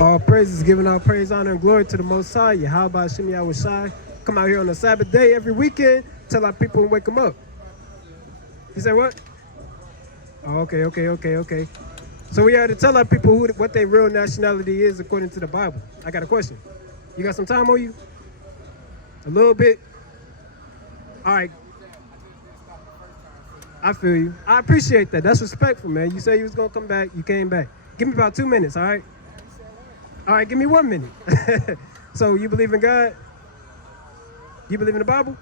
All praises, giving all praise, honor, and glory to the Most High. Yahweh Shem Yahweh Shai. Come out here on a Sabbath day every weekend, tell our people and wake them up. You say what? Oh, okay. So we are to tell our people what their real nationality is according to the Bible. I got a question. You got some time on you? A little bit? All right. I feel you. I appreciate that. That's respectful, man. You said you was going to come back. You came back. Give me about 2 minutes, all right? All right, give me 1 minute. So you believe in God? You believe in the Bible?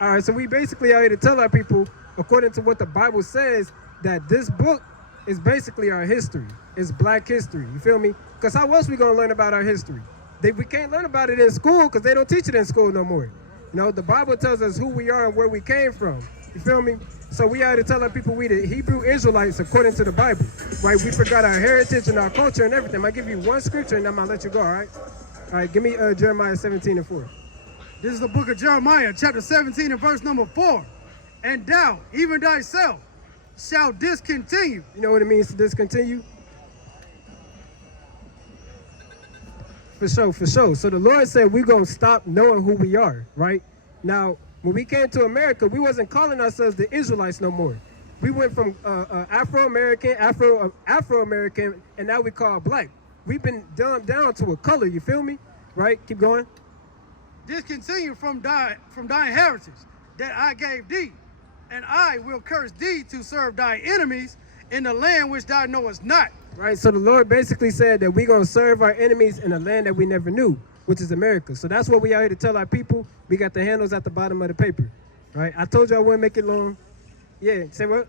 All right, so we basically are here to tell our people, according to what the Bible says, that this book is basically our history. It's black history, you feel me? Because how else we going to learn about our history? We can't learn about it in school because they don't teach it in school no more. You know, the Bible tells us who we are and where we came from. You feel me? So we are to tell our people we the Hebrew Israelites according to the Bible, right? We forgot our heritage and our culture and everything. I'll give you one scripture and then I'm going to let you go, all right? All right, give me Jeremiah 17:4. This is the book of Jeremiah, chapter 17 and verse number 4. And thou, even thyself, shall discontinue. You know what it means to discontinue? For sure. So the Lord said we're going to stop knowing who we are, right? Now, when we came to America, we wasn't calling ourselves the Israelites no more. We went from Afro-American, and now we call black. We've been dumbed down to a color, you feel me? Right? Keep going. Discontinue from thy heritage that I gave thee, and I will curse thee to serve thy enemies in the land which thou knowest not. Right, so the Lord basically said that we're going to serve our enemies in a land that we never knew, which is America. So that's what we are here to tell our people. We got the handles at the bottom of the paper, right? I told you I wouldn't make it long. Yeah, say what?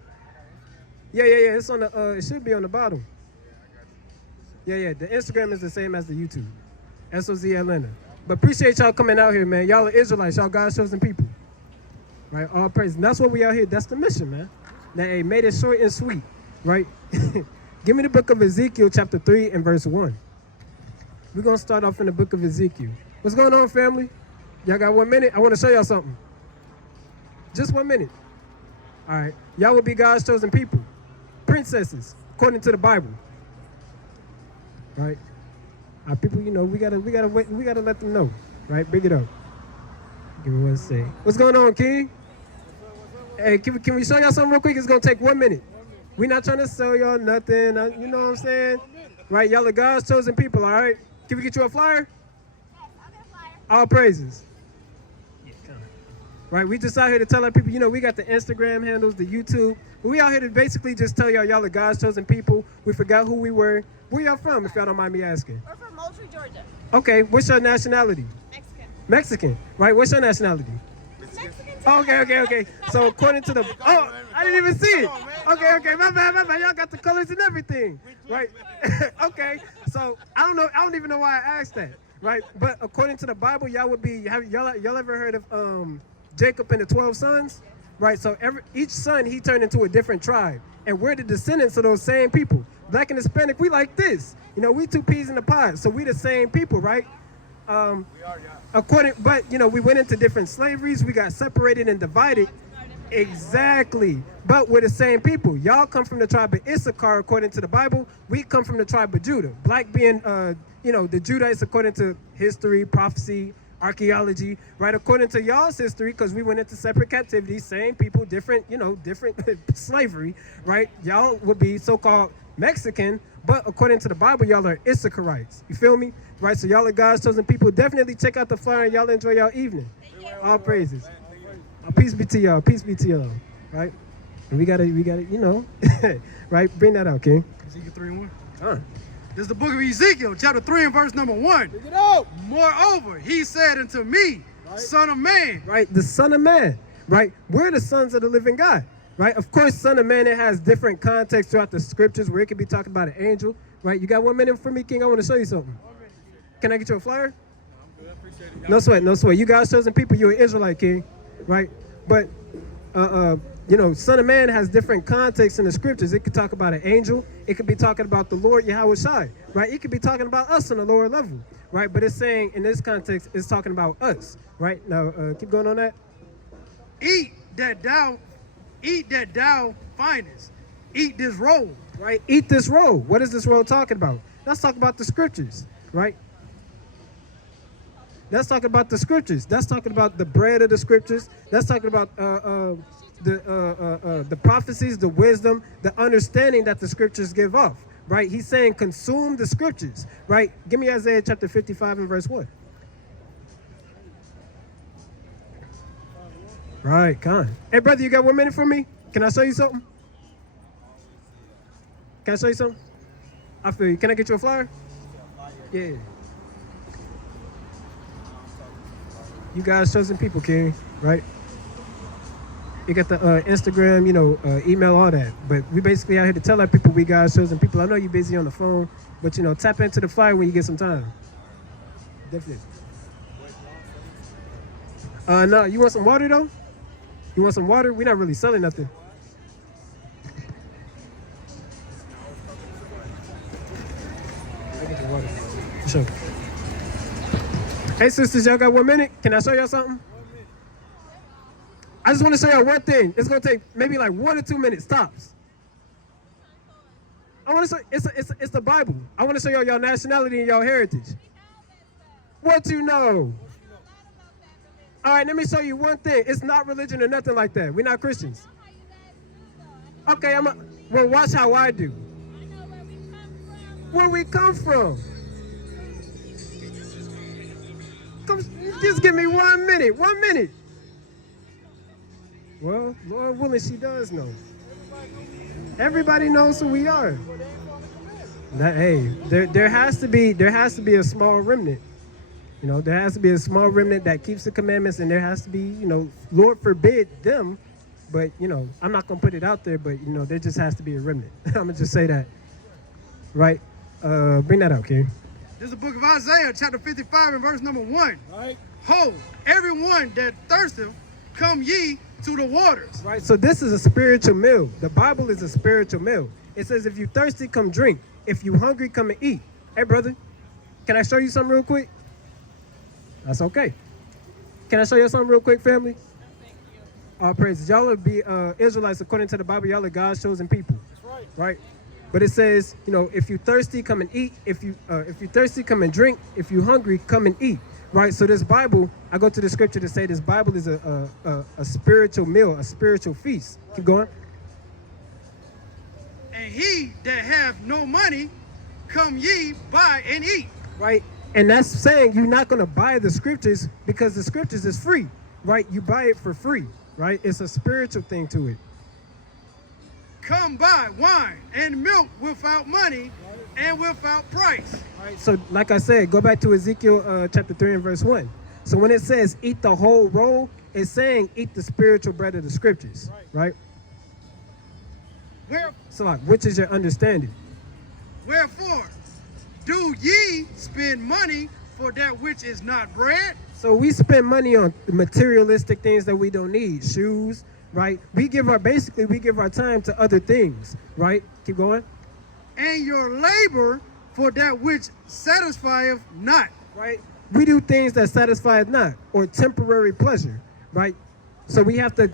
Yeah, it's on the, it should be on the bottom. Yeah, the Instagram is the same as the YouTube, SOZ Atlanta. But appreciate y'all coming out here, man. Y'all are Israelites, y'all God's chosen people, right? All praise. And that's what we out here, that's the mission, man. Now, hey, made it short and sweet, right? Give me the book of Ezekiel, chapter 3 and verse 1. We're going to start off in the book of Ezekiel. What's going on, family? Y'all got 1 minute? I want to show y'all something. Just 1 minute. All right. Y'all will be God's chosen people. Princesses, according to the Bible. Right? Our people, you know, we gotta let them know. Right? Bring it up. Give me 1 second. What's going on, King? Hey, can we show y'all something real quick? It's going to take 1 minute. We're not trying to sell y'all nothing. You know what I'm saying? Right? Y'all are God's chosen people, all right? Can we get you a flyer? Yes, I'll get a flyer. All praises. Yeah, right? We just out here to tell our people, you know, we got the Instagram handles, the YouTube. We out here to basically just tell y'all are God's chosen people. We forgot who we were. Where y'all from, if y'all don't mind me asking? We're from Moultrie, Georgia. Okay, what's your nationality? Mexican. Mexican, right? What's your nationality? Mexican. Okay. So according to the, I didn't even see it. Okay, my bad. Y'all got the colors and everything, right? Okay, so I don't even know why I asked that, right? But according to the Bible, y'all would be, y'all ever heard of Jacob and the 12 sons? Right, so each son, he turned into a different tribe. And we're the descendants of those same people. Black and Hispanic, we like this. You know, we two peas in the pod, so we the same people, right? We are, yeah. But, you know, we went into different slaveries. We got separated and divided. Exactly. But we're the same people. Y'all come from the tribe of Issachar, according to the Bible. We come from the tribe of Judah. Black being, you know, the Judahites according to history, prophecy, archaeology, right? According to y'all's history, because we went into separate captivity, same people, different, you know, different slavery, right? Y'all would be so-called Mexican, but according to the Bible, y'all are Issacharites. You feel me? Right? So y'all are God's chosen people. Definitely check out the flyer and y'all enjoy y'all evening. All praises. Peace be to y'all. Peace be to y'all. Right? And we gotta, you know, right? Bring that out, King. Ezekiel 3 and 1. Huh. This is the book of Ezekiel, chapter 3 and verse number 1. Bring it out. Moreover, he said unto me, right. Son of man. Right, the Son of Man. Right? We're the sons of the living God. Right? Of course, Son of Man, it has different contexts throughout the scriptures where it could be talking about an angel. Right? You got 1 minute for me, King? I want to show you something. Can I get you a flyer? I'm good, I appreciate it. No sweat. You guys chosen people, you're an Israelite, King. Right? But, you know, Son of Man has different contexts in the scriptures. It could talk about an angel. It could be talking about the Lord Yahweh Shai, right? It could be talking about us on a lower level, right? But it's saying in this context, it's talking about us, right? Now, keep going on that. Eat that thou findest. eat this roll. Right? Eat this roll. What is this roll talking about? Let's talk about the scriptures, right? Let's talk about the scriptures. That's talking about the bread of the scriptures. That's talking about the prophecies, the wisdom, the understanding that the scriptures give off, right? He's saying consume the scriptures, right? Give me Isaiah chapter 55 and verse 1. Right, Con. Hey, brother, you got 1 minute for me? Can I show you something? Can I show you something? I feel you. Can I get you a flyer? Yeah. You guys chosen people, King, right? You got the Instagram, email, all that. But we basically out here to tell our people we guys chosen people. I know you're busy on the phone, but tap into the flyer when you get some time. Definitely. No, you want some water though? You want some water? We're not really selling nothing. For sure. Hey sisters, y'all got 1 minute? Can I show y'all something? I just want to show y'all one thing. It's gonna take maybe like 1 or 2 minutes tops. I want to show it's the Bible. I want to show y'all nationality and y'all heritage. What you know? All right, let me show you one thing. It's not religion or nothing like that. We're not Christians. Okay, well, watch how I do. Where we come from. Just give me 1 minute. 1 minute. Well, Lord willing, she does know. Everybody knows who we are. Hey, there has to be a small remnant. There has to be a small remnant that keeps the commandments, and there has to be, Lord forbid them, but I'm not gonna put it out there, but there just has to be a remnant. I'm gonna just say that, right? Bring that out, King. This is the book of Isaiah, chapter 55 and verse number 1. Right. Ho, everyone that thirsteth, come ye to the waters. Right. So this is a spiritual meal. The Bible is a spiritual meal. It says, if you thirsty, come drink. If you hungry, come and eat. Hey, brother, can I show you something real quick? That's okay. Can I show you something real quick, family? All praises. Y'all will be Israelites according to the Bible. Y'all are God's chosen people. That's right. Right? But it says, if you thirsty, come and eat. If you thirsty, come and drink. If you hungry, come and eat. Right? So this Bible, I go to the scripture to say this Bible is a spiritual meal, a spiritual feast. Keep going. And he that have no money, come ye, buy and eat. Right? And that's saying you're not going to buy the scriptures because the scriptures is free. Right? You buy it for free. Right? It's a spiritual thing to it. Come buy wine and milk without money and without price. Right. So like I said, go back to Ezekiel chapter 3 and verse 1. So when it says eat the whole roll, it's saying eat the spiritual bread of the scriptures. Right? So like, which is your understanding? Wherefore, do ye spend money for that which is not bread? So we spend money on materialistic things that we don't need, shoes, right? We give our time to other things, right? Keep going. And your labor for that which satisfieth not. Right? We do things that satisfy not, or temporary pleasure, right? So we have to,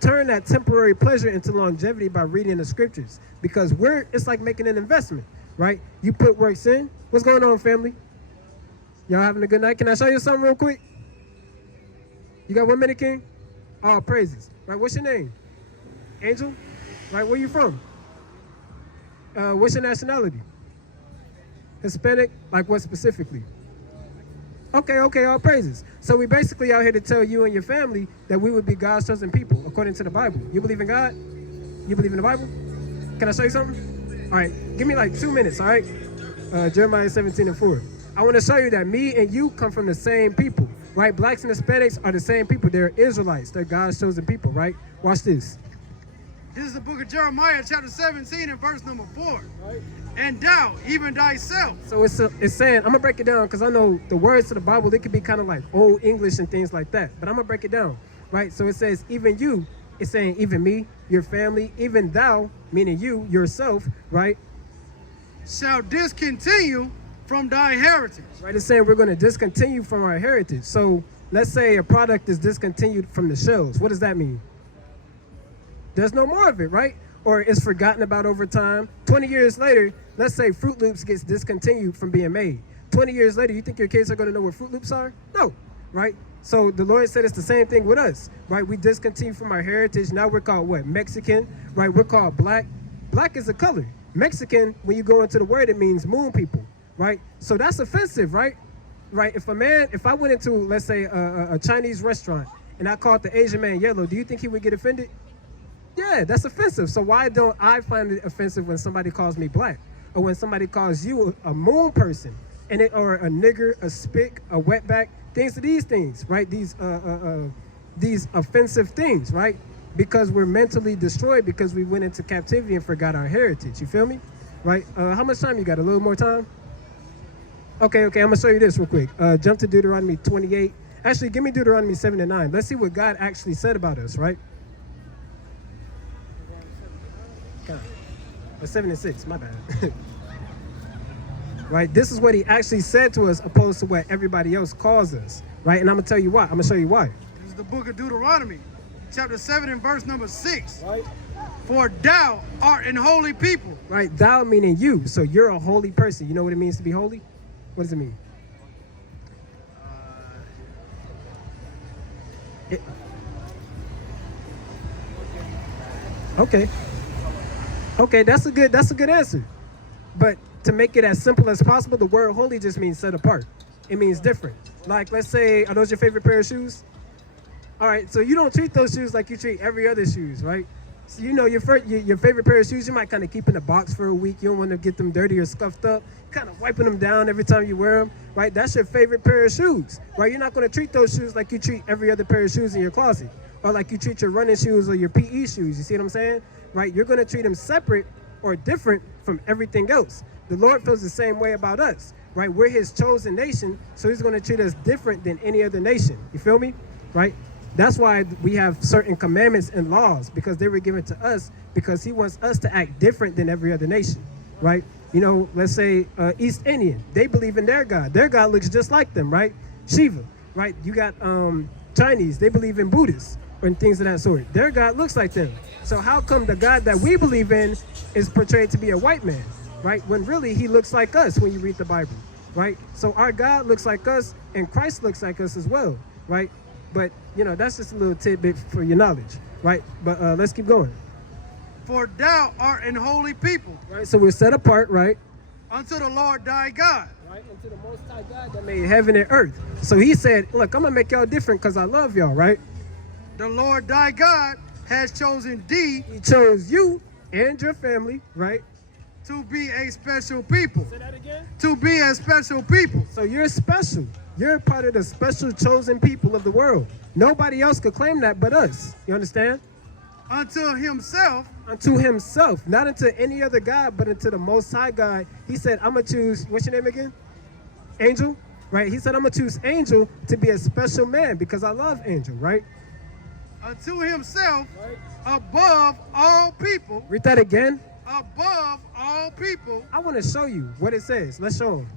turn that temporary pleasure into longevity by reading the scriptures, because it's like making an investment, right? You put works in. What's going on, family? Y'all having a good night? Can I show you something real quick? You got 1 minute, King? All praises. Right, what's your name? Angel? Right, where you from? What's your nationality? Hispanic? Like what specifically? Okay, all praises. So we basically out here to tell you and your family that we would be God's chosen people according to the Bible. You believe in God? You believe in the Bible? Can I show you something? All right, give me like 2 minutes, all right? Jeremiah 17 and 4. I want to show you that me and you come from the same people, right? Blacks and Hispanics are the same people. They're Israelites. They're God's chosen people, right? Watch this. This is the book of Jeremiah, chapter 17 and verse number 4. Right. And thou, even thyself. So it's saying, I'm going to break it down because I know the words to the Bible, they could be kind of like old English and things like that. But I'm going to break it down, right? So it says, even you, it's saying even me, your family, even thou, meaning you, yourself, right? Shall discontinue from thy heritage. Right, it's saying we're going to discontinue from our heritage. So let's say a product is discontinued from the shelves. What does that mean? There's no more of it, right? or is forgotten about over time. 20 years later, let's say Fruit Loops gets discontinued from being made. 20 years later, you think your kids are going to know what Fruit Loops are? No, right? So the Lord said it's the same thing with us, right? We discontinued from our heritage. Now we're called what? Mexican, right? We're called black. Black is a color. Mexican, when you go into the word, it means moon people, right? So that's offensive, right? Right? If I went into, let's say, a Chinese restaurant and I called the Asian man yellow, do you think he would get offended? Yeah, that's offensive. So why don't I find it offensive when somebody calls me black, or when somebody calls you a moon person, or a nigger, a spick, a wetback, things of these things, right? These offensive things, right? Because we're mentally destroyed because we went into captivity and forgot our heritage. You feel me? Right? How much time you got? A little more time? Okay, I'm gonna show you this real quick. Jump to Deuteronomy 28. Actually, give me Deuteronomy 7 and 9. Let's see what God actually said about us, right? 7 and 6, my bad. Right? This is what he actually said to us opposed to what everybody else calls us, right? And I'm gonna tell you why. I'm gonna show you why. This is the book of Deuteronomy, chapter 7 and verse number 6. Right? For thou art an holy people. Right? Thou meaning you. So you're a holy person. You know what it means to be holy? What does it mean? Okay. Okay, that's a good answer. But to make it as simple as possible, the word holy just means set apart. It means different. Like, let's say, are those your favorite pair of shoes? All right, so you don't treat those shoes like you treat every other shoes, right? So you know your favorite pair of shoes, you might kind of keep in a box for a week. You don't want to get them dirty or scuffed up. Kind of wiping them down every time you wear them, right? That's your favorite pair of shoes, right? You're not going to treat those shoes like you treat every other pair of shoes in your closet, or like you treat your running shoes or your PE shoes. You see what I'm saying? Right? You're going to treat them separate or different from everything else. The Lord feels the same way about us, right? We're his chosen nation, so he's going to treat us different than any other nation. You feel me? Right? That's why we have certain commandments and laws, because they were given to us because he wants us to act different than every other nation, right? You know, let's say East Indian, they believe in their God. Their God looks just like them, right? Shiva, right? You got Chinese, they believe in Buddhists and things of that sort. Their God looks like them. So how come the God that we believe in is portrayed to be a white man, right? When really he looks like us when you read the Bible, right? So our God looks like us and Christ looks like us as well, right? But, you know, that's just a little tidbit for your knowledge, right? But let's keep going. For thou art an holy people. Right, so we're set apart, right? Unto the Lord thy God. Right, unto the Most High God that made heaven and earth. So he said, look, I'm going to make y'all different because I love y'all, right? The Lord thy God has chosen thee. He chose you and your family, right? To be a special people. Say that again? To be a special people. So you're special. You're part of the special chosen people of the world. Nobody else could claim that but us. You understand? Unto himself. Unto himself. Not unto any other God, but unto the Most High God. He said, I'm going to choose, what's your name again? Angel, right? He said, I'm going to choose Angel to be a special man because I love Angel, right? Unto himself, above all people. Read that again. Above all people. I want to show you what it says. Let's show them.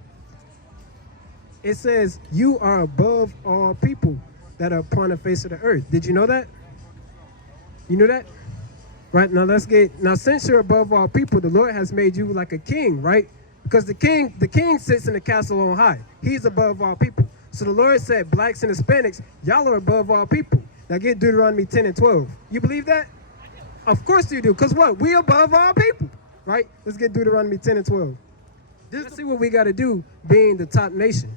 It says, you are above all people that are upon the face of the earth. Did you know that? You knew that? Right, now since you're above all people, the Lord has made you like a king, right? Because the king sits in the castle on high. He's above all people. So the Lord said, blacks and Hispanics, y'all are above all people. Now get Deuteronomy 10 and 12. You believe that? Of course you do. Because what? We above all people, right? Let's get Deuteronomy 10 and 12. Let's see what we got to do being the top nation.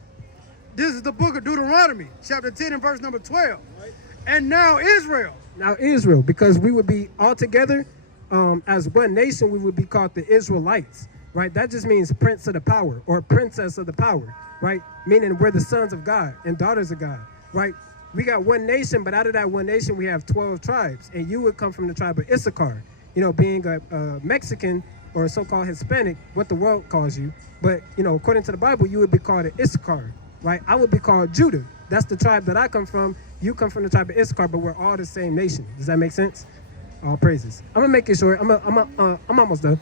This is the book of Deuteronomy, chapter 10 and verse number 12. Right. And now Israel. Now Israel, because we would be all together as one nation, we would be called the Israelites, right? That just means prince of the power or princess of the power, right? Meaning we're the sons of God and daughters of God, right? We got one nation, but out of that one nation, we have 12 tribes. And you would come from the tribe of Issachar, you know, being a Mexican or a so-called Hispanic, what the world calls you. But, you know, according to the Bible, you would be called an Issachar, right? I would be called Judah. That's the tribe that I come from. You come from the tribe of Issachar, but we're all the same nation. Does that make sense? All praises. I'm going to make it short. I'm almost done.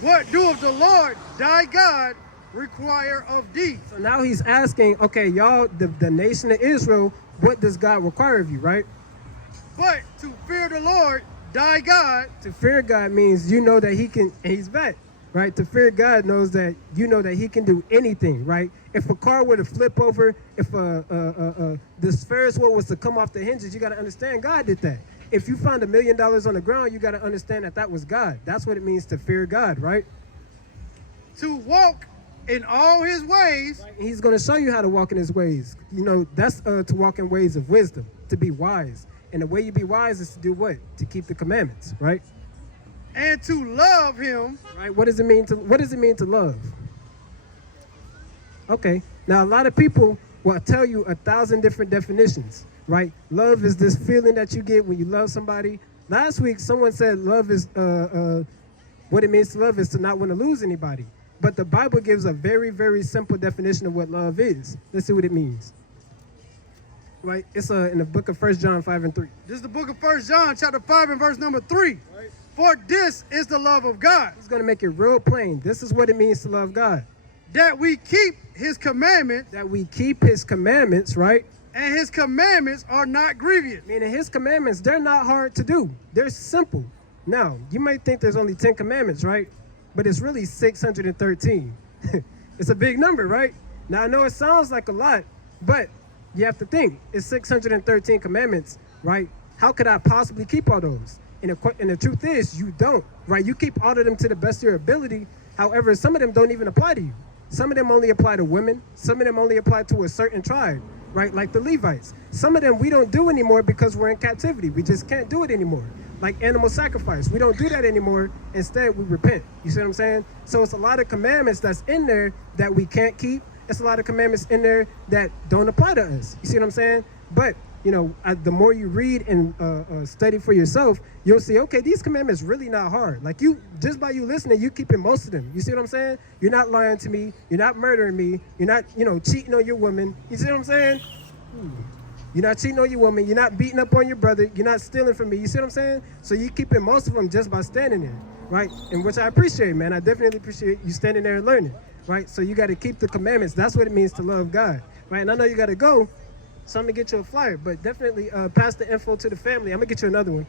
What doeth the Lord thy God require of thee? So now he's asking, okay, y'all, the nation of Israel, what does God require of you, right? But to fear the Lord Die God. To fear God means you know that he can, and he's back, right? To fear God knows that you know that he can do anything, right? If a car were to flip over, if this Ferris wheel was to come off the hinges, you got to understand God did that. If you find $1 million on the ground, you got to understand that that was God. That's what it means to fear God, right? To walk in all his ways. And he's going to show you how to walk in his ways. You know, that's to walk in ways of wisdom, to be wise. And the way you be wise is to do what? To keep the commandments, right? And to love him. Right? What does it mean to love? Okay. Now a lot of people will tell you 1,000 different definitions, right? Love is this feeling that you get when you love somebody. Last week someone said love is what it means to love is to not want to lose anybody. But the Bible gives a very, very simple definition of what love is. Let's see what it means. Right? It's in the book of 1 John 5 and 3. This is the book of 1 John chapter 5 and verse number 3. Right. For this is the love of God. He's going to make it real plain. This is what it means to love God. That we keep his commandments. That we keep his commandments, right? And his commandments are not grievous. Meaning his commandments, they're not hard to do. They're simple. Now, you might think there's only 10 commandments, right? But it's really 613. It's a big number, right? Now, I know it sounds like a lot, but you have to think, it's 613 commandments, right? How could I possibly keep all those? And the truth is, you don't, right? You keep all of them to the best of your ability. However, some of them don't even apply to you. Some of them only apply to women. Some of them only apply to a certain tribe, right? Like the Levites. Some of them we don't do anymore because we're in captivity. We just can't do it anymore. Like animal sacrifice. We don't do that anymore. Instead, we repent. You see what I'm saying? So it's a lot of commandments that's in there that we can't keep. It's a lot of commandments in there that don't apply to us. You see what I'm saying? But, you know, the more you read and study for yourself, you'll see, okay, these commandments really not hard. Like you, just by you listening, you keeping most of them. You see what I'm saying? You're not lying to me. You're not murdering me. You're not, cheating on your woman. You see what I'm saying? You're not cheating on your woman. You're not beating up on your brother. You're not stealing from me. You see what I'm saying? So you keeping most of them just by standing there, right? And which I appreciate, man. I definitely appreciate you standing there and learning. Right, so you got to keep the commandments. That's what it means to love God, right? And I know you got to go, so I'm gonna get you a flyer, but definitely pass the info to the family. I'm gonna get you another one.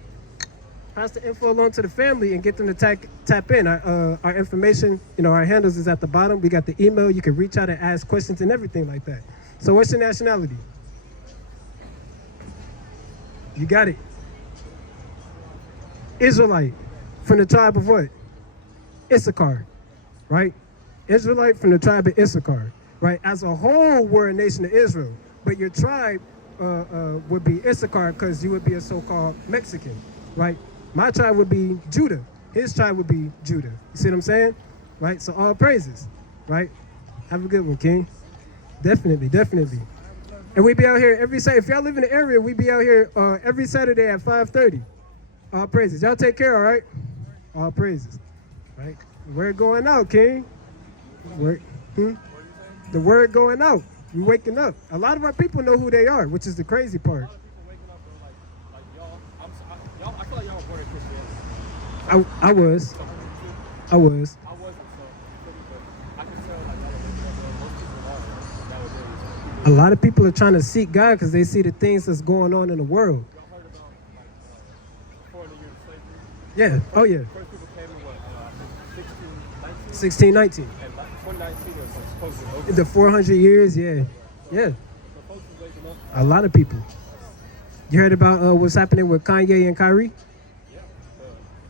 Pass the info along to the family and get them to tap in. Our information, our handles is at the bottom. We got the email. You can reach out and ask questions and everything like that. So what's your nationality? You got it. Israelite, from the tribe of what? Issachar, right? Israelite from the tribe of Issachar, right? As a whole, we're a nation of Israel, but your tribe would be Issachar because you would be a so-called Mexican, right? My tribe would be Judah. His tribe would be Judah. You see what I'm saying? Right? So all praises, right? Have a good one, King. Definitely, definitely. And we be out here every Saturday. If y'all live in the area, we be out here every Saturday at 5:30. All praises. Y'all take care, all right? All praises, right? Word going out, King. The word going out. We waking up. A lot of our people know who they are, which is the crazy part. I feel like y'all were born in Christianity. I was. I wasn't, so I can tell like y'all were waking up, most people are. That was really A lot of people are trying to seek God because they see the things that's going on in the world. y'all heard about like 400 years of slavery? Yeah. Oh, yeah. First people came in what, I think 16, 19? 16, 19. And like 2019 was supposed to be over. The 400 years, yeah. Yeah. So folks was waking up. A lot of people. You heard about what's happening with Kanye and Kyrie? Yeah.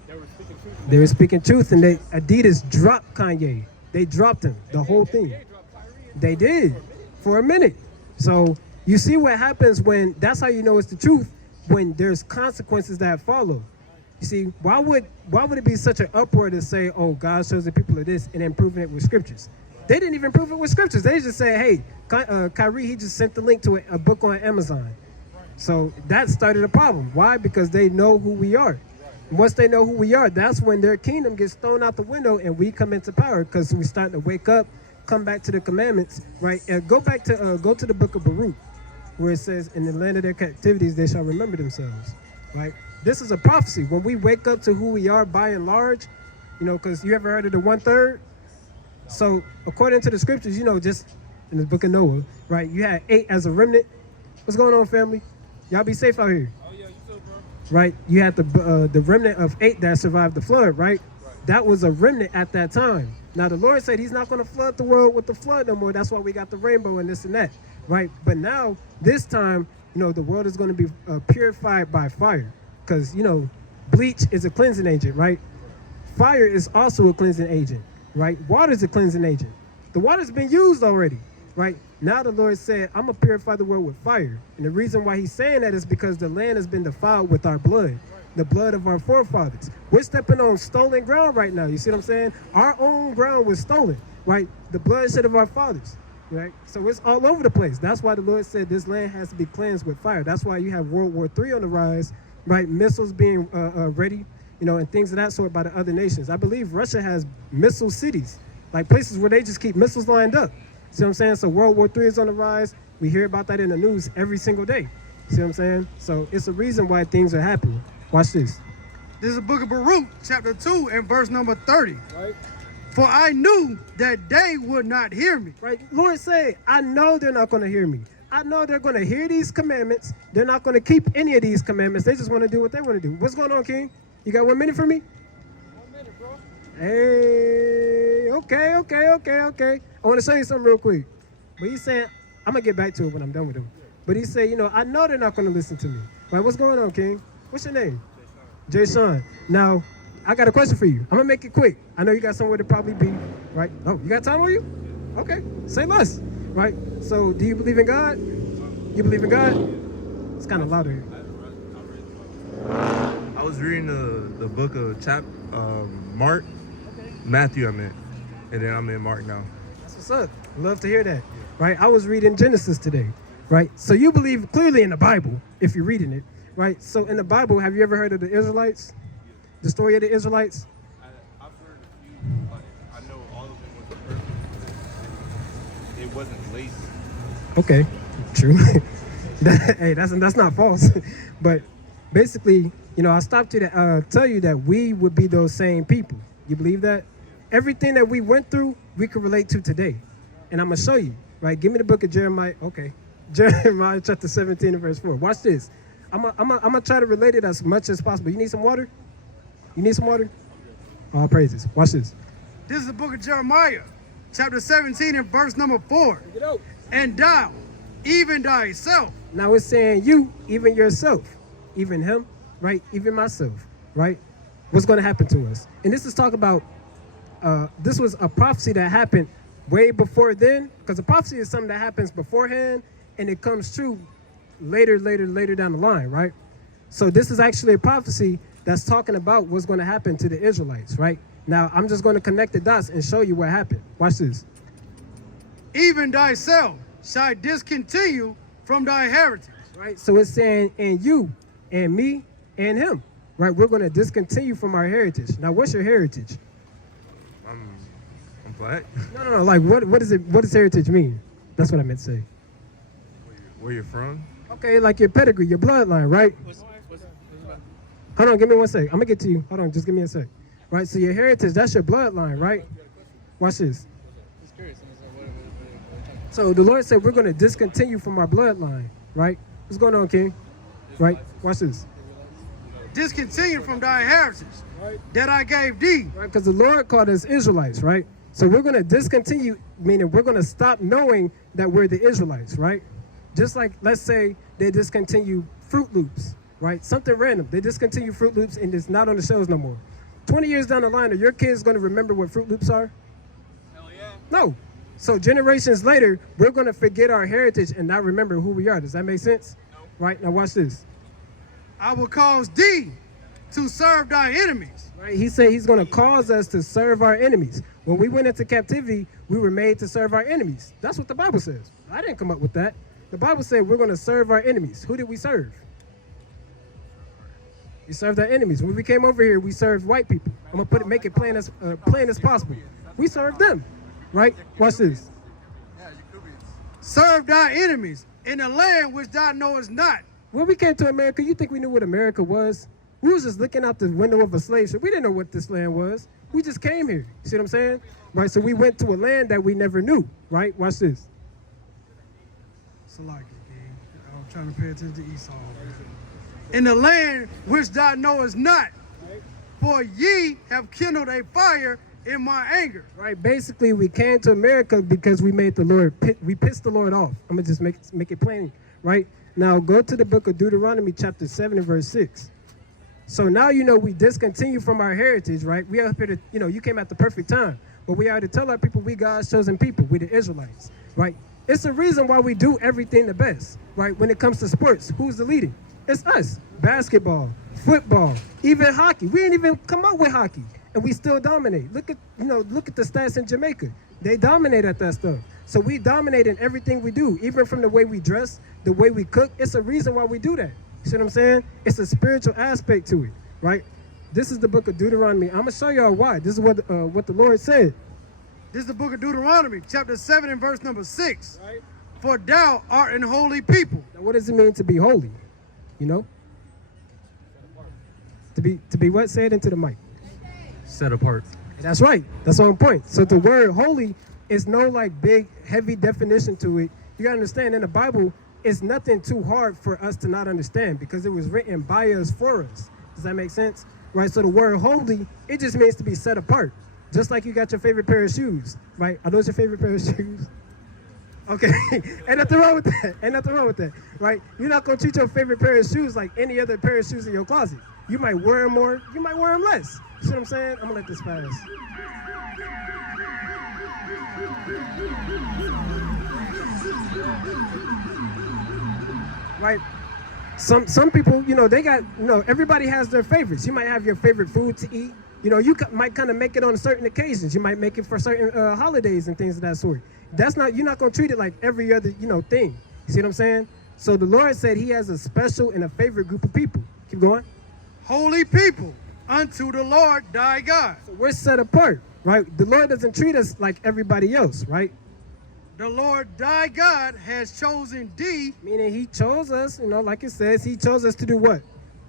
They were speaking truth. They were speaking truth, and Adidas dropped Kanye. They dropped him, the whole thing. They dropped Kyrie They did, for a minute. So you see what happens when, that's how you know it's the truth, when there's consequences that follow. You see, why would it be such an uproar to say, oh, God shows the people of this, and then proving it with scriptures? They didn't even prove it with scriptures. They just say, hey, Kyrie, he just sent the link to a book on Amazon. So that started a problem. Why? Because they know who we are. And once they know who we are, that's when their kingdom gets thrown out the window and we come into power because we start to wake up, come back to the commandments, right? And go to the book of Baruch, where it says, in the land of their captivities, they shall remember themselves, right? This is a prophecy. When we wake up to who we are by and large, because you ever heard of the 1/3? So according to the scriptures, just in the book of Noah, right? You had 8 as a remnant. What's going on, family? Y'all be safe out here. Oh yeah, you too, right? You had the remnant of 8 that survived the flood, right? That was a remnant at that time. Now the Lord said He's not going to flood the world with the flood no more. That's why we got the rainbow and this and that, right? But now this time, the world is going to be purified by fire, because bleach is a cleansing agent, right? Fire is also a cleansing agent, right? Water is a cleansing agent. The water's been used already, right? Now the Lord said, I'm going to purify the world with fire. And the reason why He's saying that is because the land has been defiled with our blood, the blood of our forefathers. We're stepping on stolen ground right now. You see what I'm saying? Our own ground was stolen, right? The bloodshed of our fathers, right? So it's all over the place. That's why the Lord said this land has to be cleansed with fire. That's why you have World War III on the rise, right? Missiles being ready, and things of that sort by the other nations. I believe Russia has missile cities, like places where they just keep missiles lined up. See what I'm saying? So World War III is on the rise. We hear about that in the news every single day. See what I'm saying? So it's a reason why things are happening. Watch this. This is the book of Baruch, chapter 2, and verse number 30. Right. For I knew that they would not hear me. Right. Lord say, I know they're not going to hear me. I know they're going to hear these commandments. They're not going to keep any of these commandments. They just want to do what they want to do. What's going on, King? You got 1 minute for me? 1 minute, bro. Hey, okay. I want to show you something real quick. But he's saying, I'm going to get back to it when I'm done with him. But he said, I know they're not going to listen to me. Right, what's going on, King? What's your name? Jay Sean. Now, I got a question for you. I'm going to make it quick. I know you got somewhere to probably be, right? Oh, you got time on you? Okay, say less, right? So, do you believe in God? You believe in God? It's kind of louder here. I was reading the book of Mark, Matthew I meant, and then I'm in Mark now. That's what's up. Love to hear that, right? I was reading Genesis today, right? So you believe clearly in the Bible, if you're reading it, right? So in the Bible, have you ever heard of the Israelites? The story of the Israelites? I've heard a few, but I know all of them was perfect. It wasn't lazy. Okay, true. Hey, that's not false. But basically, I stopped you to tell you that we would be those same people. You believe that? Everything that we went through, we can relate to today. And I'm going to show you, right? Give me the book of Jeremiah. Okay. Jeremiah chapter 17 and verse 4. Watch this. I'm going to try to relate it as much as possible. You need some water? You need some water? All praises. Watch this. This is the book of Jeremiah, chapter 17 and verse number 4. And thou, even thyself. Now it's saying you, even yourself, even him, right? Even myself, right? What's going to happen to us? And this is talking about, this was a prophecy that happened way before then, because a prophecy is something that happens beforehand and it comes true later down the line, right? So this is actually a prophecy that's talking about what's going to happen to the Israelites, right? Now, I'm just going to connect the dots and show you what happened. Watch this. Even thyself shall discontinue from thy heritage. Right? So it's saying, and you, and me, and him, right? We're going to discontinue from our heritage. Now, what's your heritage? I'm black. No. Like, what does heritage mean? That's what I meant to say. Where you're from? Okay, like your pedigree, your bloodline, right? Hold on, give me 1 sec. I'm going to get to you. Hold on, just give me a sec. Right, so your heritage, that's your bloodline, right? Watch this. So the Lord said we're going to discontinue from our bloodline, right? What's going on, King? Right? Watch this. Discontinue from thy heritage that I gave thee. Right, because the Lord called us Israelites, right? So we're going to discontinue, meaning we're going to stop knowing that we're the Israelites, right? Just like, let's say they discontinue Fruit Loops, right? Something random. They discontinue Fruit Loops and it's not on the shelves no more. 20 years down the line, are your kids going to remember what Fruit Loops are? Hell yeah. No. So generations later, we're going to forget our heritage and not remember who we are. Does that make sense? No. Right, now watch this. I will cause thee to serve thy enemies. Right, he said he's going to cause us to serve our enemies. When we went into captivity, we were made to serve our enemies. That's what the Bible says. I didn't come up with that. The Bible said we're going to serve our enemies. Who did we serve? We served our enemies. When we came over here, we served white people. I'm going to make it plain as possible. We served them, right? Watch this. Serve thy enemies in the land which thou knowest not. When we came to America, you think we knew what America was? We was just looking out the window of a slave ship. We didn't know what this land was. We just came here. You see what I'm saying? Right, so we went to a land that we never knew, right? Watch this. Salaki, King. I'm trying to pay attention to Esau. in the land which thou knowest not. For ye have kindled a fire in my anger. Right? Basically, we came to America because we made the Lord, we pissed the Lord off. I'm going to just make it plain, right? Now, go to the book of Deuteronomy, chapter 7 and verse 6. So now you know we discontinue from our heritage, right? We are up here to, you came at the perfect time. But we are to tell our people we God's chosen people, we the Israelites, right? It's the reason why we do everything the best, right? When it comes to sports, who's the leading? It's us. Basketball, football, even hockey. We ain't even come up with hockey, and we still dominate. Look at the stats in Jamaica. They dominate at that stuff. So we dominate in everything we do, even from the way we dress, the way we cook. It's a reason why we do that. You see what I'm saying? It's a spiritual aspect to it, right? This is the book of Deuteronomy. I'm gonna show y'all why. This is what the Lord said. This is the book of Deuteronomy, chapter 7 and verse number 6. Right. For thou art an holy people. Now, what does it mean to be holy? You know? To be what? Say it into the mic. Set apart. That's right. That's on point. So the word holy is no like big, heavy definition to it. You gotta understand in the Bible, it's nothing too hard for us to not understand because it was written by us for us. Does that make sense? Right? So the word holy, it just means to be set apart. Just like you got your favorite pair of shoes, right? Are those your favorite pair of shoes? Okay, ain't nothing wrong with that. Ain't nothing wrong with that, right? You're not gonna treat your favorite pair of shoes like any other pair of shoes in your closet. You might wear them more, you might wear them less. You see what I'm saying? I'm gonna let this pass. Right? Some people, they got, everybody has their favorites. You might have your favorite food to eat. You might kind of make it on certain occasions. You might make it for certain holidays and things of that sort. You're not going to treat it like every other, thing. You see what I'm saying? So the Lord said he has a special and a favorite group of people. Keep going. Holy people unto the Lord thy God. So we're set apart, right? The Lord doesn't treat us like everybody else, right? The Lord thy God has chosen thee. Meaning he chose us, like it says, he chose us to do what?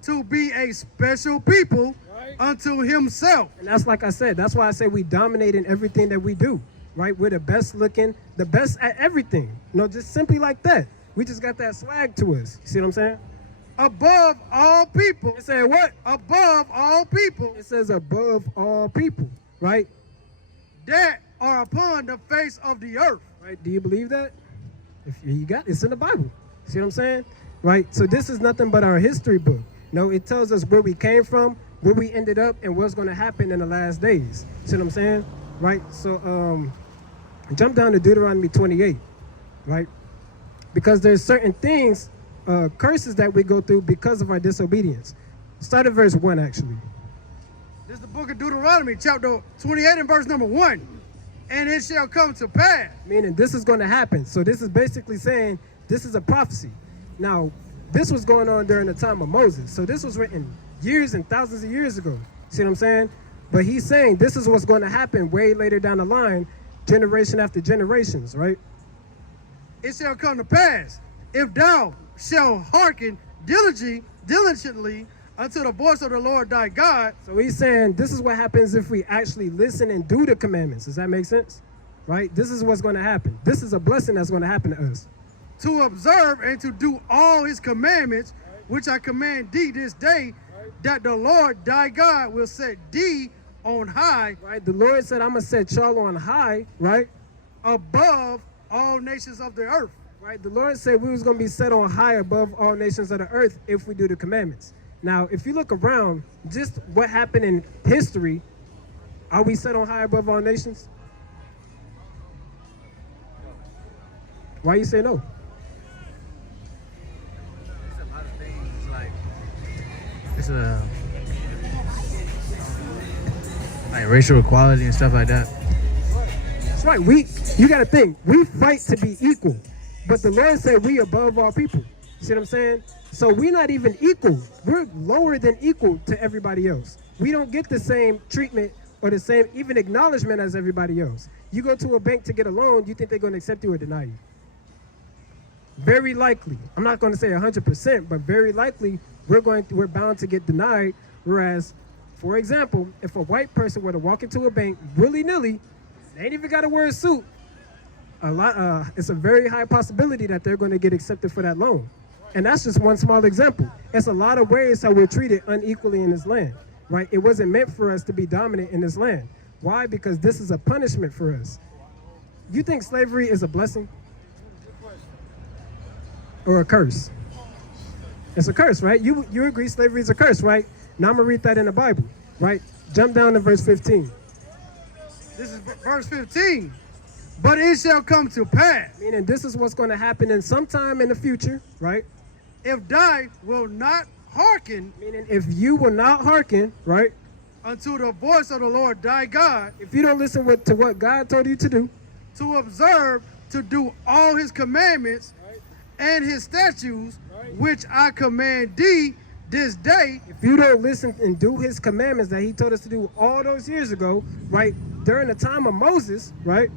To be a special people unto himself. And that's like I said, that's why I say we dominate in everything that we do, right? We're the best looking, the best at everything. Just simply like that. We just got that swag to us. You see what I'm saying? Above all people. It said what? Above all people. It says above all people, right? That are upon the face of the earth. Right? Do you believe that? If you got it's in the Bible. See what I'm saying? Right? So this is nothing but our history book. It tells us where we came from, where we ended up, and what's going to happen in the last days. See what I'm saying? Right? So jump down to Deuteronomy 28, right? Because there's certain things, curses that we go through because of our disobedience. Start at verse 1, actually. This is the book of Deuteronomy, chapter 28 and verse number 1. And it shall come to pass. Meaning this is going to happen. So this is basically saying this is a prophecy. Now, this was going on during the time of Moses. So this was written years and thousands of years ago. See what I'm saying? But he's saying this is what's going to happen way later down the line, generation after generations, right? It shall come to pass, if thou shalt hearken diligently unto the voice of the Lord thy God. So he's saying this is what happens if we actually listen and do the commandments. Does that make sense? Right? This is what's going to happen. This is a blessing that's going to happen to us. To observe and to do all his commandments, which I command thee this day, that the Lord thy God will set thee on high. Right? The Lord said, I'm going to set y'all on high, right? Above all nations of the earth. Right? The Lord said we was going to be set on high above all nations of the earth if we do the commandments. Now, if you look around, just what happened in history, are we set on high above all nations? Why you say no? It's a lot of things, it's like racial equality and stuff like that. That's right. You got to think, we fight to be equal, but the Lord said we above all people. See what I'm saying? So we're not even equal. We're lower than equal to everybody else. We don't get the same treatment or the same even acknowledgement as everybody else. You go to a bank to get a loan, you think they're going to accept you or deny you? Very likely. I'm not going to say 100%, but very likely we're bound to get denied. Whereas, for example, if a white person were to walk into a bank willy-nilly, they ain't even got to wear a suit, it's a very high possibility that they're going to get accepted for that loan. And that's just one small example. It's a lot of ways how we're treated unequally in this land, right? It wasn't meant for us to be dominant in this land. Why? Because this is a punishment for us. You think slavery is a blessing or a curse? It's a curse, right? You agree slavery is a curse, right? Now I'm going to read that in the Bible, right? Jump down to verse 15. This is verse 15. But it shall come to pass, Meaning this is what's going to happen in sometime in the future, right? if thou will not hearken Meaning if you will not hearken, right? unto the voice of the Lord thy God, If you don't listen to what God told you to do, to observe to do all his commandments and his statutes, which I command thee this day, if you don't listen and do his commandments that he told us to do all those years ago, right? During the time of Moses, right?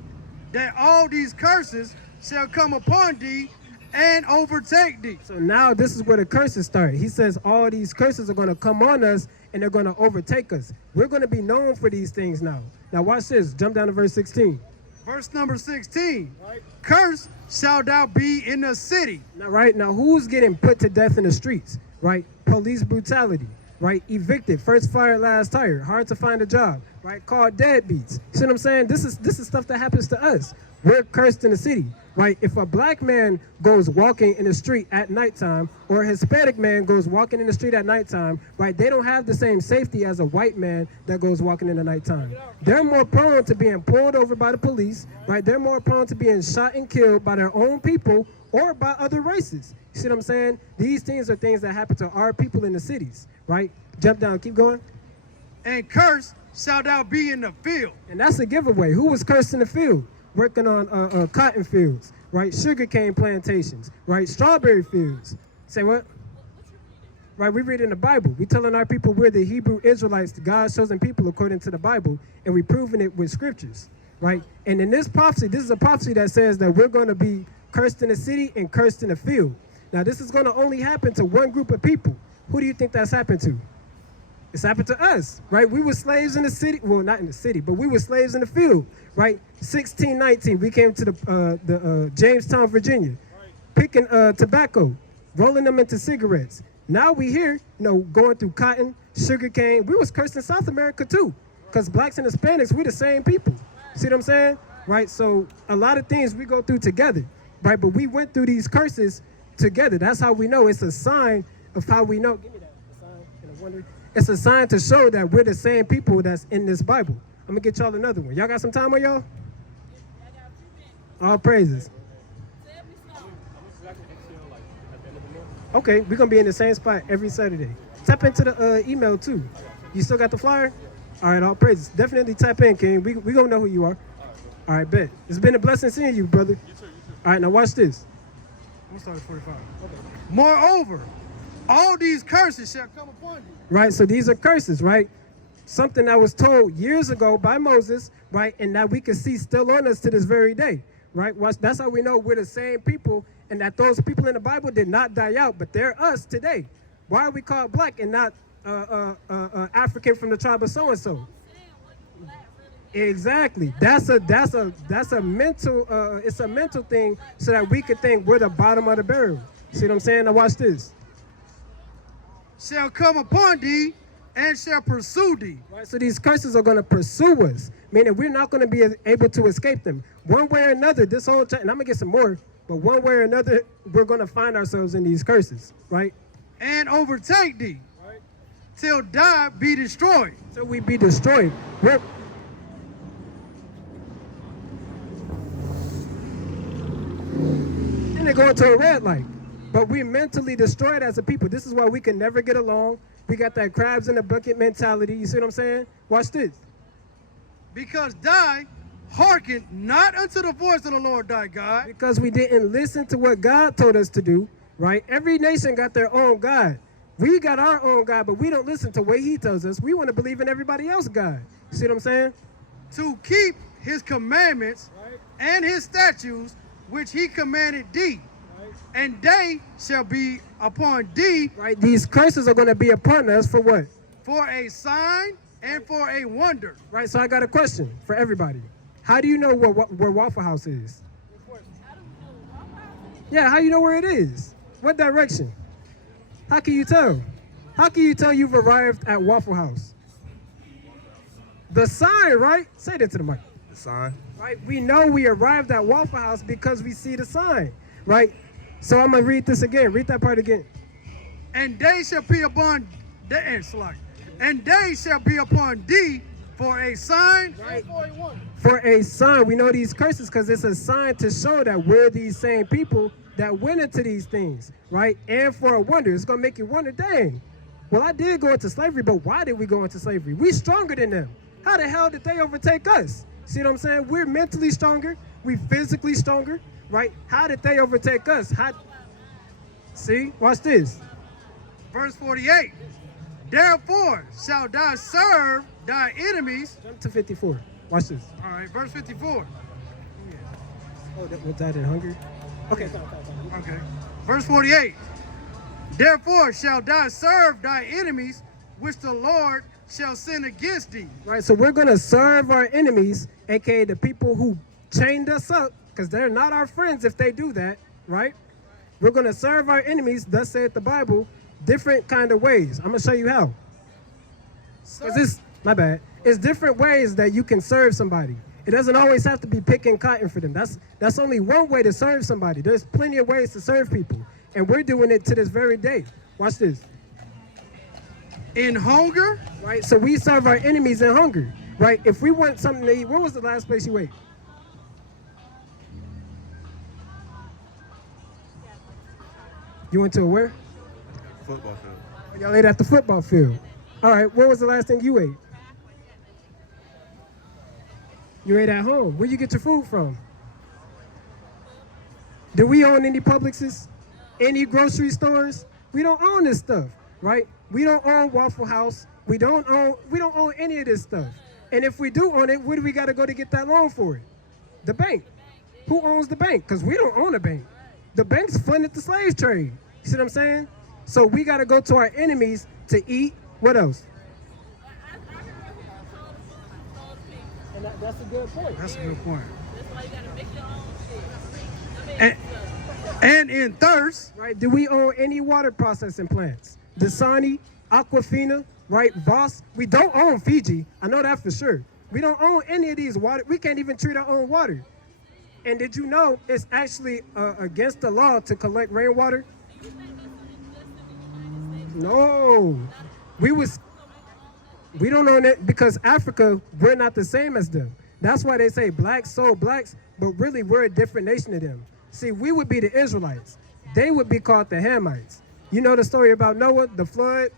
that all these curses shall come upon thee and overtake thee. So now this is where the curses start. He says all these curses are going to come on us and they're going to overtake us. We're going to be known for these things now. Now watch this. Jump down to verse 16. Verse number 16. Cursed shalt thou be in the city. Now, right now, who's getting put to death in the streets? Right? Police brutality. Right? Evicted. First fired, last hired. Hard to find a job. Right? Called deadbeats. See what I'm saying? This is stuff that happens to us. We're cursed in the city. Right? If a black man goes walking in the street at nighttime, or a Hispanic man goes walking in the street at nighttime, right? They don't have the same safety as a white man that goes walking in the nighttime. They're more prone to being pulled over by the police, right? They're more prone to being shot and killed by their own people or by other races. You see what I'm saying? These things are things that happen to our people in the cities, right? Jump down, keep going. And cursed shalt thou be in the field. And that's a giveaway. Who was cursed in the field? Working on cotton fields, right? Sugarcane plantations, right? Strawberry fields. Say what? Right, we read in the Bible. We telling our people we're the Hebrew Israelites, the God's chosen people according to the Bible, and we proving it with scriptures, right? And in this prophecy, this is a prophecy that says that we're going to be cursed in the city and cursed in the field. Now, this is going to only happen to one group of people. Who do you think that's happened to? It's happened to us, right? We were slaves in the city. Well, not in the city, but we were slaves in the field, right? 1619, we came to the Jamestown, Virginia, picking tobacco, rolling them into cigarettes. Now we here, going through cotton, sugarcane. We was cursed in South America too, because blacks and Hispanics, we the same people. See what I'm saying? Right? So a lot of things we go through together, right? But we went through these curses together. That's how we know. It's a sign of how we know. Give me that. A sign and a wonder. It's a sign to show that we're the same people that's in this Bible. I'm going to get y'all another one. Y'all got some time on y'all? All praises. Okay, we're going to be in the same spot every Saturday. Tap into the email, too. You still got the flyer? All right, all praises. Definitely tap in, King. We going to know who you are. All right, bet. It's been a blessing seeing you, brother. You too. All right, now watch this. I'm going to start at 45. Okay. Moreover, all these curses shall come upon thee. Right, so these are curses, right? Something that was told years ago by Moses, right? And that we can see still on us to this very day, right? That's how we know we're the same people and that those people in the Bible did not die out, but they're us today. Why are we called black and not African from the tribe of so-and-so? Exactly. That's a mental, it's a mental thing so that we could think we're the bottom of the barrel. See what I'm saying? Now watch this. Shall come upon thee and shall pursue thee. Right, so these curses are going to pursue us, meaning we're not going to be able to escape them. One way or another, this whole time, and I'm going to get some more, but one way or another, we're going to find ourselves in these curses, right? And overtake thee, till thou be destroyed. So we be destroyed. Then they go into a red light. But we're mentally destroyed as a people. This is why we can never get along. We got that crabs in the bucket mentality. You see what I'm saying? Watch this. Because thou hearkened not unto the voice of the Lord thy God. Because we didn't listen to what God told us to do, right? Every nation got their own God. We got our own God, but we don't listen to what he tells us. We want to believe in everybody else's God. You see what I'm saying? To keep his commandments and his statutes, which he commanded thee. And they shall be upon thee. Right, these curses are going to be upon us for what? For a sign and for a wonder. Right, so I got a question for everybody. How do you know where Waffle House is? Yeah, how do you know where it is? What direction? How can you tell? How can you tell you've arrived at Waffle House? The sign, right? Say that to the mic. The sign. Right? We know we arrived at Waffle House because we see the sign, right? So I'm gonna read this again. Read that part again. And they shall be upon and they shall be upon thee for a sign and for a wonder. For a sign, we know these curses because it's a sign to show that we're these same people that went into these things, right? And for a wonder, it's gonna make you wonder, dang, well, I did go into slavery, but why did we go into slavery? We stronger than them. How the hell did they overtake us? See what I'm saying? We're mentally stronger, we physically stronger, right? How did they overtake us? See, watch this. Verse 48. Therefore shalt thou serve thy enemies. Jump to 54. Watch this. All right, verse 54. Oh, was that in hunger? Okay. Okay. Verse 48. Therefore shalt thou serve thy enemies, which the Lord shall send against thee. Right, so we're going to serve our enemies, aka the people who chained us up, because they're not our friends if they do that, right? We're going to serve our enemies, thus saith the Bible, different kind of ways. I'm going to show you how. Because it's different ways that you can serve somebody. It doesn't always have to be picking cotton for them. That's only one way to serve somebody. There's plenty of ways to serve people. And we're doing it to this very day. Watch this. In hunger, Right, so we serve our enemies in hunger. Right, if we want something to eat, where was the last place you ate? You went to a where? Football field. Y'all ate at the football field. All right, where was the last thing you ate? You ate at home. Where you get your food from? Do we own any Publixes? Any grocery stores? We don't own this stuff, right? We don't own Waffle House. We don't own any of this stuff. And if we do own it, where do we got to go to get that loan for it? The bank. Who owns the bank? Because we don't own a bank. The banks funded the slave trade. You see what I'm saying? So we got to go to our enemies to eat. What else? And that's a good point. that's a good point. And in thirst, Right? Do we own any water processing plants? Dasani, Aquafina, right? Voss. We don't own Fiji. I know that for sure. We don't own any of these water. We can't even treat our own water. And did you know it's actually against the law to collect rainwater? No. We don't own it because Africa, we're not the same as them. That's why they say blacks sold blacks, but really we're a different nation to them. See, we would be the Israelites. They would be called the Hamites. You know the story about Noah, the flood?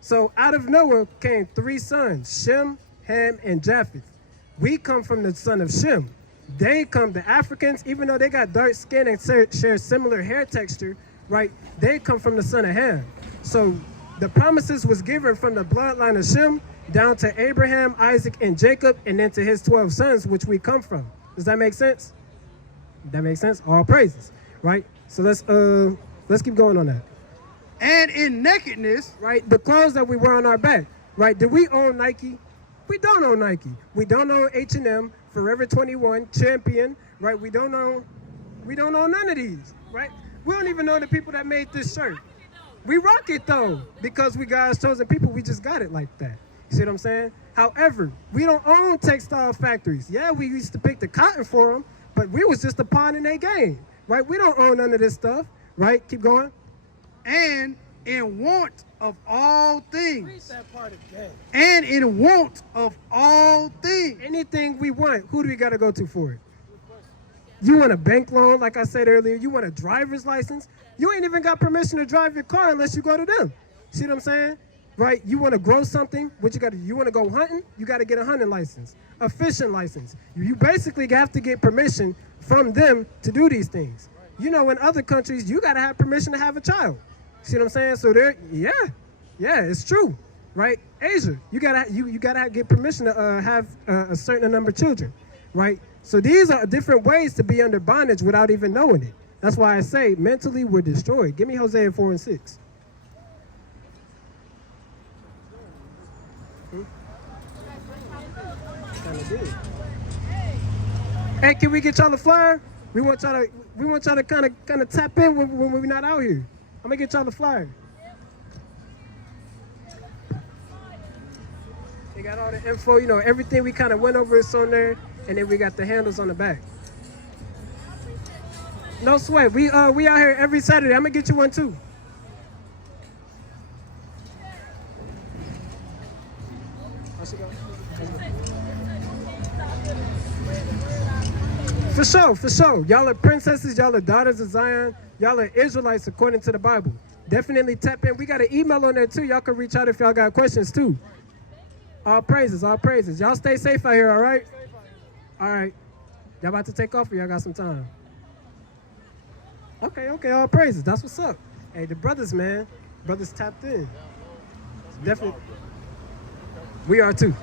So out of Noah came 3 sons, Shem, Ham, and Japheth. We come from the son of Shem. They come, the Africans, even though they got dark skin and share similar hair texture, right? They come from the son of Ham. So the promises was given from the bloodline of Shem down to Abraham, Isaac, and Jacob, and then to his 12 sons, which we come from. Does that make sense? That makes sense? All praises, right? So let's keep going on that. and in nakedness, Right? The clothes that we wear on our back, right? Do we own Nike? We don't own Nike. We don't own H&M, Forever 21, Champion, right? We don't own none of these, right? We don't even know the people that made this shirt. We rock it though, because we God's chosen people. We just got it like that. You see what I'm saying? However, we don't own textile factories. Yeah, we used to pick the cotton for them, but we was just a pawn in their game, right? We don't own none of this stuff, right? Keep going. and in want of all things. that part again. And in want of all things. Anything we want, who do we got to go to for it? You want a bank loan, like I said earlier. You want a driver's license. You ain't even got permission to drive your car unless you go to them. See what I'm saying? Right? You want to grow something, what you got to do? You want to go hunting? You got to get a hunting license, a fishing license. You basically have to get permission from them to do these things. You know, in other countries, you got to have permission to have a child. See what I'm saying? So yeah, it's true, right? Asia, you gotta get permission to have a certain number of children, right? So these are different ways to be under bondage without even knowing it. That's why I say mentally we're destroyed. Give me Hosea 4:6. Hey, can we get y'all a flyer? We want y'all to kind of tap in when we're not out here. I'm gonna get y'all the flyer. They got all the info, you know, everything we kind of went over is on there, and then we got the handles on the back. No sweat. We out here every Saturday. I'm gonna get you one too. For sure. Y'all are princesses, y'all are daughters of Zion, y'all are Israelites according to the Bible. Definitely tap in. We got an email on there too. Y'all can reach out if y'all got questions too. All praises. Y'all stay safe out here, all right? All right. Y'all about to take off or y'all got some time? Okay, all praises. That's what's up. Hey, the brothers, man. Brothers tapped in. Definitely. We are too.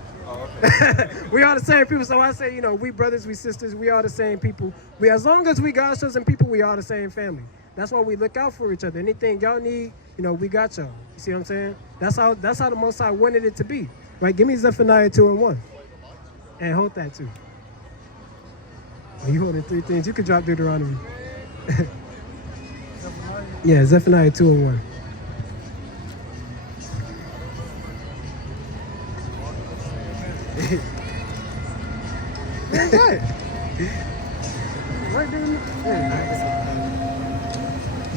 We are the same people. So I say, you know, we brothers, we sisters, we are the same people. As long as we God's chosen people, we are the same family. That's why we look out for each other. Anything y'all need, you know, we got y'all. You see what I'm saying? That's how the Most High wanted it to be. Right? Give me Zephaniah 2:1. And hold that too. Oh, you holding 3 things. You can drop Deuteronomy. Yeah, Zephaniah 2:1.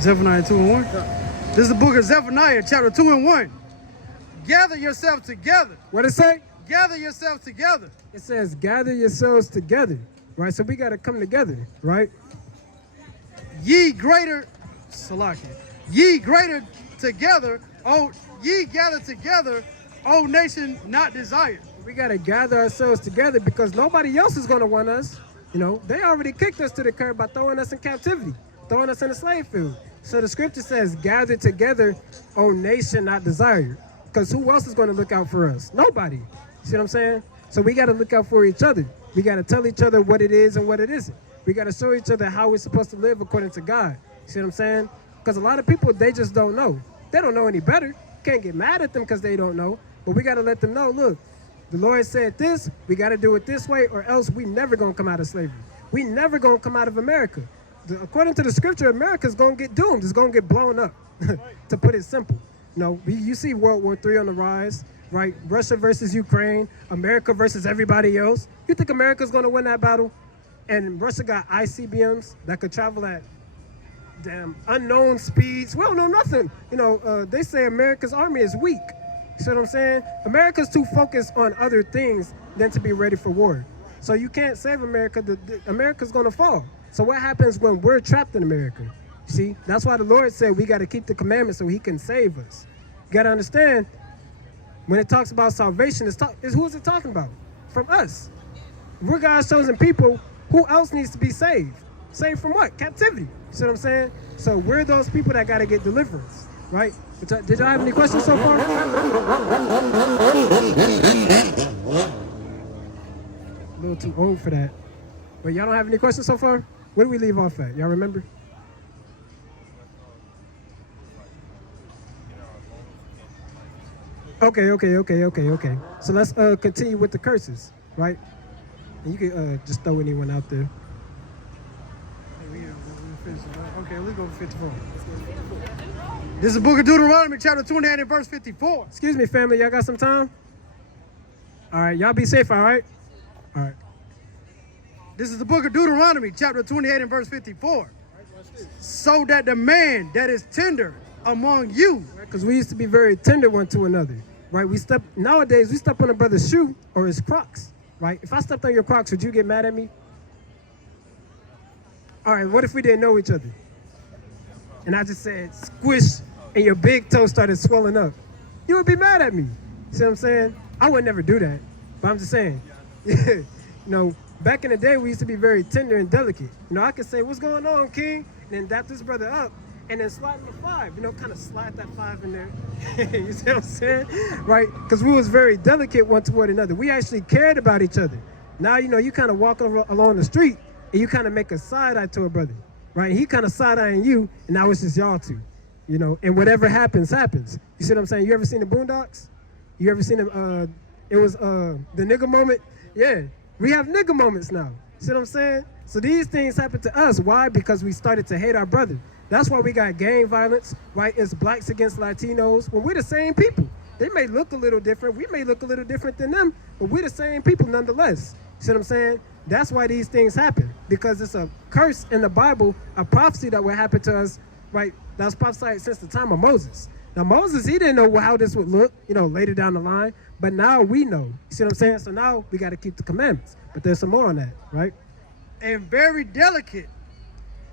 Zephaniah 2:1. This is the book of Zephaniah, chapter 2 and 1. Gather yourselves together. What it say? Gather yourselves together. It says, gather yourselves together. Right? So we got to come together. Right? Ye greater, Salakia. Ye greater together. Oh, ye gather together, O nation not desired. We got to gather ourselves together because nobody else is going to want us. You know, they already kicked us to the curb by throwing us in captivity, throwing us in the slave field. So the scripture says, gather together, O nation not desired. Because who else is going to look out for us? Nobody. See what I'm saying? So we got to look out for each other. We got to tell each other what it is and what it isn't. We got to show each other how we're supposed to live according to God. See what I'm saying? Because a lot of people, they just don't know. They don't know any better. Can't get mad at them because they don't know. But we got to let them know, look, the Lord said this, we got to do it this way, or else we never going to come out of slavery. We never going to come out of America. According to the scripture, America's going to get doomed. It's going to get blown up, to put it simple. You know, you see World War III on the rise, right? Russia versus Ukraine, America versus everybody else. You think America's going to win that battle? And Russia got ICBMs that could travel at damn unknown speeds. We don't know nothing. You know, they say America's army is weak. You see what I'm saying? America's too focused on other things than to be ready for war. So you can't save America. America's going to fall. So what happens when we're trapped in America? See, that's why the Lord said we got to keep the commandments so he can save us. You got to understand, when it talks about salvation, who is it talking about? From us. We're God's chosen people. Who else needs to be saved? Saved from what? Captivity. You see what I'm saying? So we're those people that got to get deliverance, right? Did y'all have any questions so far? A little too old for that. But y'all don't have any questions so far? Where do we leave off at? Y'all remember? Okay. So let's continue with the curses, right? And you can just throw anyone out there. Okay, let's go for 54. This is the book of Deuteronomy, chapter 28 and verse 54. Excuse me, family. Y'all got some time? All right. Y'all be safe, all right? All right. This is the book of Deuteronomy, chapter 28 and verse 54. So that the man that is tender among you. Because we used to be very tender one to another, right? Nowadays, we step on a brother's shoe or his Crocs, right? If I stepped on your Crocs, would you get mad at me? All right, what if we didn't know each other? And I just said, squish, and your big toe started swelling up. You would be mad at me. See what I'm saying? I would never do that, but I'm just saying. You know, back in the day, we used to be very tender and delicate. You know, I could say, what's going on, King? And then dap this brother up, and then slide the 5. You know, kind of slide that 5 in there. You see what I'm saying? Right? Because we was very delicate one toward another. We actually cared about each other. Now, you know, you kind of walk along the street, and you kind of make a side-eye to a brother, right? He kind of side-eyeing you, and now it's just y'all two, you know? And whatever happens, happens. You see what I'm saying? You ever seen the Boondocks? You ever seen it was the nigga moment? Yeah, we have nigga moments now. See what I'm saying? So these things happen to us. Why? Because we started to hate our brother. That's why we got gang violence, right? It's blacks against Latinos. Well, we're the same people. They may look a little different. We may look a little different than them, but we're the same people nonetheless. See what I'm saying? That's why these things happen, because it's a curse in the Bible, a prophecy that will happen to us, right? That was prophesied since the time of Moses. Now, Moses, he didn't know how this would look, later down the line, but now we know. You see what I'm saying? So now we got to keep the commandments, but there's some more on that, right? And very delicate,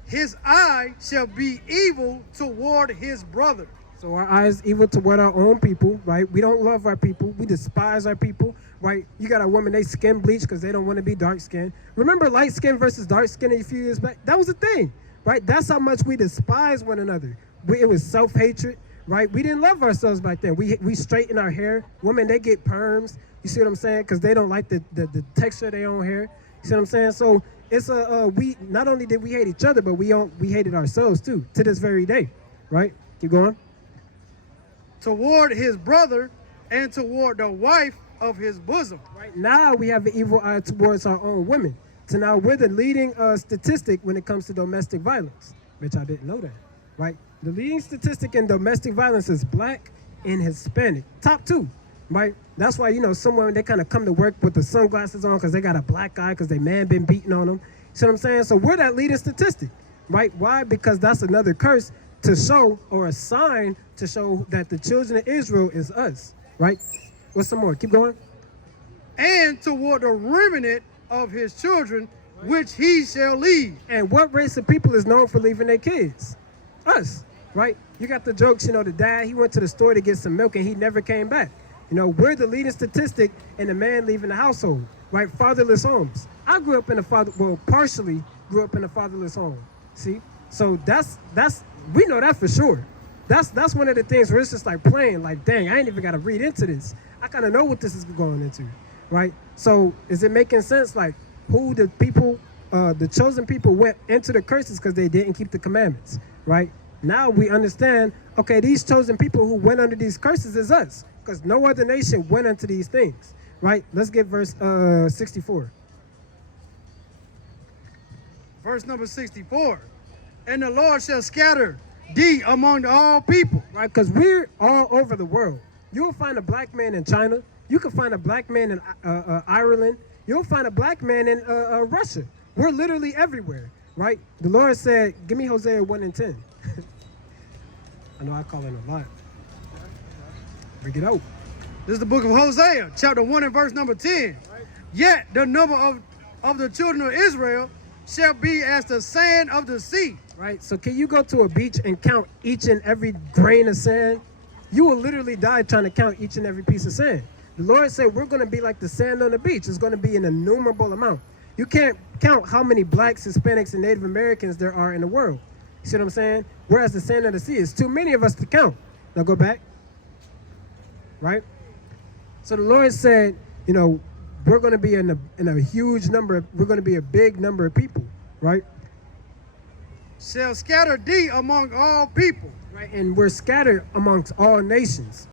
his eye shall be evil toward his brother. So our eyes evil toward our own people, right? We don't love our people. We despise our people, right? You got a woman, they skin bleach because they don't want to be dark skinned. Remember light skin versus dark skin a few years back? That was a thing, right? That's how much we despise one another. It was self-hatred, right? We didn't love ourselves back then. We straighten our hair. Women, they get perms. You see what I'm saying? Because they don't like the texture of their own hair. You see what I'm saying? So it's we not only did we hate each other, but we hated ourselves too, to this very day, right? Keep going. Toward his brother and toward the wife of his bosom. Right now we have an evil eye towards our own women. So now we're the leading statistic when it comes to domestic violence. Which I didn't know that, right? The leading statistic in domestic violence is black and Hispanic. Top two, right? That's why, someone, they kind of come to work with the sunglasses on because they got a black eye because their man been beating on them. See what I'm saying? So we're that leading statistic, right? Why? Because that's another curse to show, or a sign to show that the children of Israel is us, right? What's some more? Keep going. And toward the remnant of his children, which he shall leave. And what race of people is known for leaving their kids? Us, right? You got the jokes, the dad, he went to the store to get some milk and he never came back. We're the leading statistic in the man leaving the household, right? Fatherless homes. I grew up in partially grew up in a fatherless home. See? So that's we know that for sure. That's one of the things where it's just like playing, like, dang, I ain't even got to read into this. I kind of know what this is going into, right? So is it making sense, like, who the people, the chosen people went into the curses because they didn't keep the commandments, right? Now we understand, okay, these chosen people who went under these curses is us, because no other nation went into these things, right? Let's get verse 64. Verse number 64. And the Lord shall scatter thee among all people. Right, because we're all over the world. You'll find a black man in China. You can find a black man in Ireland. You'll find a black man in Russia. We're literally everywhere, right? The Lord said, give me Hosea 1 and 10. I know I call it a lot. Bring it out. This is the book of Hosea, chapter 1 and verse number 10. Yet the number of the children of Israel shall be as the sand of the sea. Right, so can you go to a beach and count each and every grain of sand? You will literally die trying to count each and every piece of sand. The Lord said we're going to be like the sand on the beach. It's going to be an innumerable amount. You can't count how many blacks, Hispanics, and Native Americans there are in the world. You see what I'm saying? Whereas the sand of the sea is too many of us to count. Now go back. Right? So the Lord said, we're going to be in a huge number. We're going to be a big number of people, right? Shall scatter thee among all people. Right, and we're scattered amongst all nations.